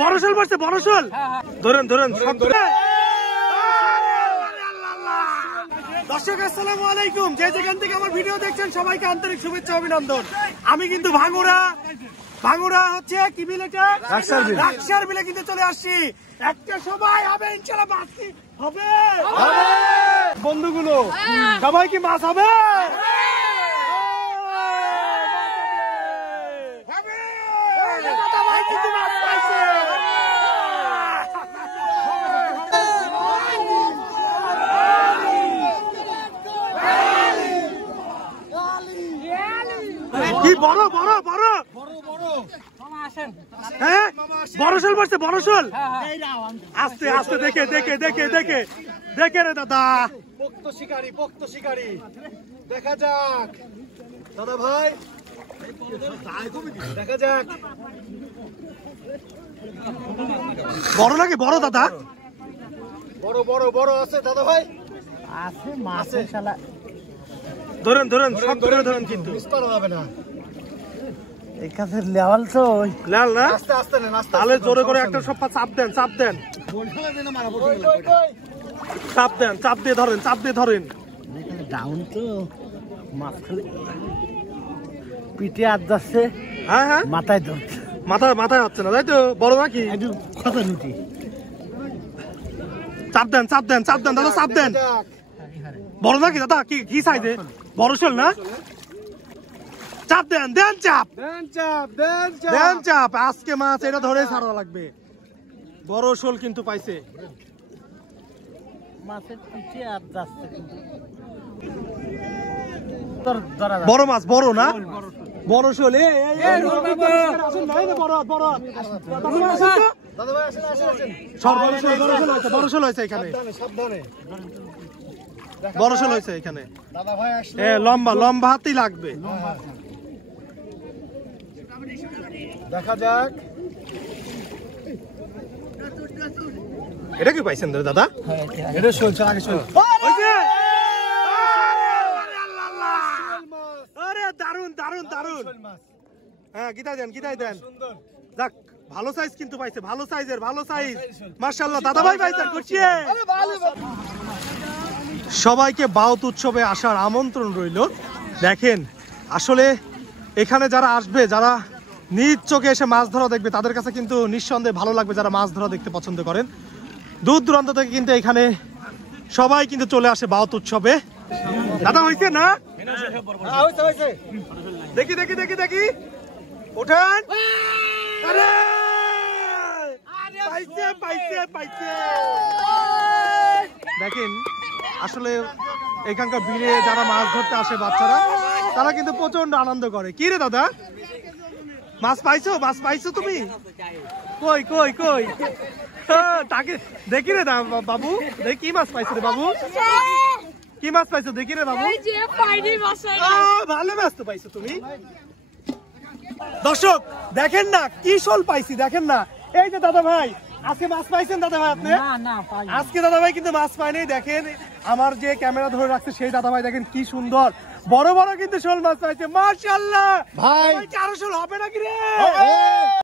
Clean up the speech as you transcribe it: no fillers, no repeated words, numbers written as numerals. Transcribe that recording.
বড়শোল পড়ছে, বড়শোল ধরেন ধরেন। দর্শক আসসালামু আলাইকুম, যে যেখান থেকে আমার ভিডিও দেখছেন সবাইকে আন্তরিক শুভেচ্ছা অভিনন্দন। আমি কিন্তু ভাঙুরা হচ্ছে কি বিল, এটা রাকসার বিলে কিন্তু চলে আসছি। একটা সবাই হবে ইনশাআল্লাহ, মাছ হবে বন্ধুগুলো, সবাই কি মাছ হবে? কি বড় বড় বড় হ্যাঁ, বড়শোল পড়ছে, বড়শোল। আস্তে আস্তে দেখে দেখে দেখে দেখে দেখে রে দাদা, পোক্ত শিকারি দেখা যাক দাদা ভাই, দেখা যাক। বড় নাকি বড় দাদা? বড় বড় বড় আছে দাদা ভাই, আছে মাছ শালা। ধরেন ধরেন, সব ধরে ধরেন, কিন্তু মিস করা যাবে না। এই কাছের লেভেল তো লাল না, আস্তে আস্তে না, তাহলে জোরে করে একটা সব চাপ দেন, চাপ দেন, চাপ দেন, চাপ দিয়ে ধরেন, চাপ দিয়ে ধরেন। ডাউন তো মাছ খালি পিঠে আট যাচ্ছে। হ্যাঁ হ্যাঁ, মাথায় ধরছে, মাথায় হচ্ছে না, তাই তো? বড় নাকি? কথা নুটি, চাপ দেন, চাপ দেন, চাপ দেন দাদা, চাপ দেন। বড় নাকি দাদা? কি সাইজে? বড়শোল না? চাপ দেন, দেন চাপ, দেন চাপ। আজকে মাছ এটা ধরে ছাড়া লাগবে। বড়শোল কিন্তু পাইছে, মাছের পিঠে আর যাচ্ছে। বড় মাছ, বড় না? বড়শোল। বড়শোল হয়েছে এখানে, বড়শোল হয়েছে এখানে। লম্বা লম্বা হাতেই লাগবে, দেখা যাক। এটা কি পাইছেন দাদা? এটা চলছে, আগে চলছে। আরে দারুন দারুন দারুন। হ্যাঁ, গিতাই দেন, গিতাই দেন। যাক, ভালো সাইজ কিন্তু পাইছে, ভালো সাইজের, ভালো সাইজ মাশাআল্লাহ। দাদা ভাই পাইছেন, করছি। সবাইকে বাউত উৎসবে আসার আমন্ত্রণ রইল। দেখেন, আসলে এখানে যারা আসবে, যারা নিজ চোখে এসে মাছ ধরা দেখবে, তাদের কাছে কিন্তু নিঃসন্দেহে ভালো লাগবে, যারা মাছ ধরা দেখতে পছন্দ করেন। দূর দূরান্ত থেকে কিন্তু এখানে সবাই কিন্তু চলে আসে বাউত উৎসবে। দাদা হয়েছে না? দেখি দেখি দেখি দেখি, ওঠেন। আরে পাইছে পাইছে পাইছে। দেখেন, আসলে এখানকার বিলে যারা মাছ ধরতে আসে বাচ্চারা, তারা কিন্তু প্রচন্ড আনন্দ করে। কি রে দাদা, মাছ পাইছো? মাছ পাইছো তুমি? কই কই কই, তাকে দেখি রে বাবু, দেখি কি মাছ পাইছো রে বাবু, কি মাছ পাইছো দেখি রে বাবু। ভালো মাছ তো পাইছো তুমি। দর্শক দেখেন না, কি শোল পাইছি দেখেন না। এই যে দাদা ভাই, আজকে মাছ পাইছেন দাদা ভাই আপনি? আজকে দাদা ভাই কিন্তু মাছ পায়নি। দেখেন, আমার যে ক্যামেরা ধরে রাখছে সেই দাদা ভাই, দেখেন কি সুন্দর বড় বড় কিন্তু শোল মাছ পাইছে। মাশাআল্লাহ ভাই, আরো শোল হবে নাকি রে?